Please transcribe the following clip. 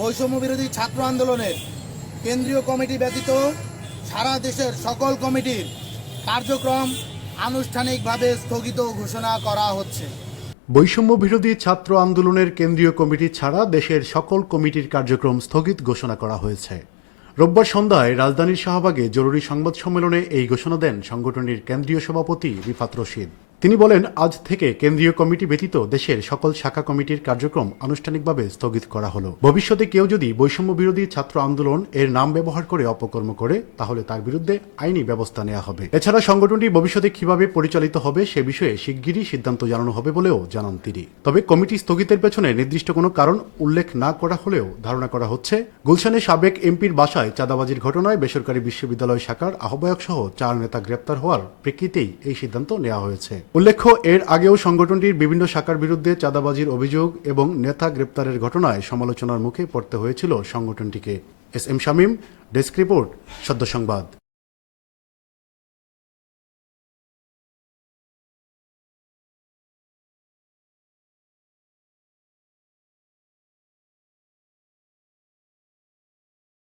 বৈষম্য বিরোধী ছাত্র আন্দোলনের কেন্দ্রীয় কমিটি ব্যতীত সারা দেশের সকল কমিটির কার্যক্রম আনুষ্ঠানিকভাবে স্থগিত ঘোষণা করা হচ্ছে। বৈষম্য বিরোধী ছাত্র আন্দোলনের কেন্দ্রীয় কমিটি ছাড়া দেশের সকল কমিটির কার্যক্রম স্থগিত ঘোষণা করা হয়েছে। রোববার সন্ধ্যায় রাজধানীর শাহবাগে জরুরি সংবাদ সম্মেলনে এই ঘোষণা দেন সংগঠনটির কেন্দ্রীয় সভাপতি রিফাত রশিদ। তিনি বলেন, আজ থেকে কেন্দ্রীয় কমিটি ব্যতীত দেশের সকল শাখা কমিটির কার্যক্রম আনুষ্ঠানিকভাবে স্থগিত করা হলো। ভবিষ্যতে কেউ যদি বৈষম্য বিরোধী ছাত্র আন্দোলন এর নাম ব্যবহার করে অপকর্ম করে, তাহলে তার বিরুদ্ধে আইনি ব্যবস্থা নেওয়া হবে। এছাড়া সংগঠনটি ভবিষ্যতে কিভাবে পরিচালিত হবে সে বিষয়ে শিগগিরই সিদ্ধান্ত জানানো হবে বলেও জানান তিনি। তবে কমিটি স্থগিতের পেছনে নির্দিষ্ট কোনো কারণ উল্লেখ না করা হলেও ধারণা করা হচ্ছে, গুলশানে সাবেক এমপির বাসায় চাঁদাবাজির ঘটনায় বেসরকারি বিশ্ববিদ্যালয় শাখার আহ্বায়ক সহ 4 নেতা গ্রেপ্তার হওয়ার প্রেক্ষিতেই এই সিদ্ধান্ত নেওয়া হয়েছে। উল্লেখ্য, এর আগেও সংগঠনটির বিভিন্ন শাখার বিরুদ্ধে চাঁদাবাজির অভিযোগ এবং নেতা গ্রেপ্তারের ঘটনায় সমালোচনার মুখে পড়তে হয়েছিল সংগঠনটিকে। S M Shamim, desk report, সদ্য সংবাদ।